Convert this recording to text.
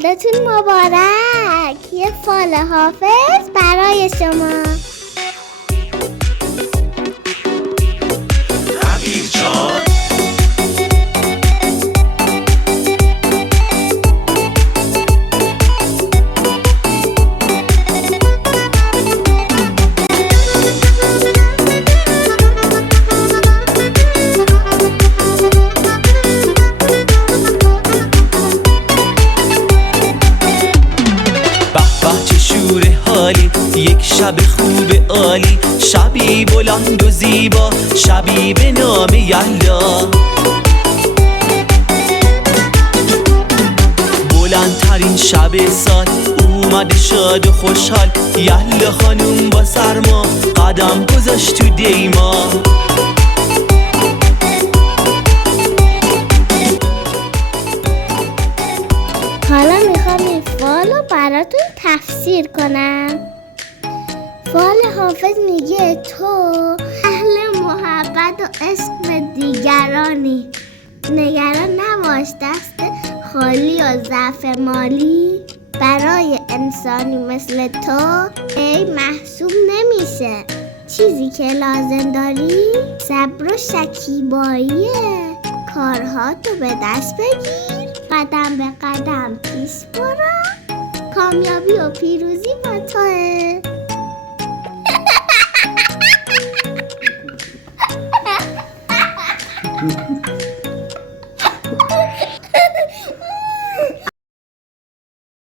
تولدتون مبارک. یه فال حافظ برای شما. حبیب جان یک شب خوب عالی، شبی بلند و زیبا، شبی به نام یلا. بلندترین شب سال اومده شاد و خوشحال، یلا خانوم با سرما قدم گذاشت تو دیما. حالا میخوام این فالو براتون تفسیر کنم. فال حافظ میگه تو اهل محبت و عشق به دیگرانی، نگران نباش دست خالی و ضعف مالی. برای انسانی مثل تو ای محسوب نمیشه. چیزی که لازم داری صبر و شکیباییه. کارهاتو به دست بگیر، قدم به قدم پیش برو، کامیابی و پیروزی با توه.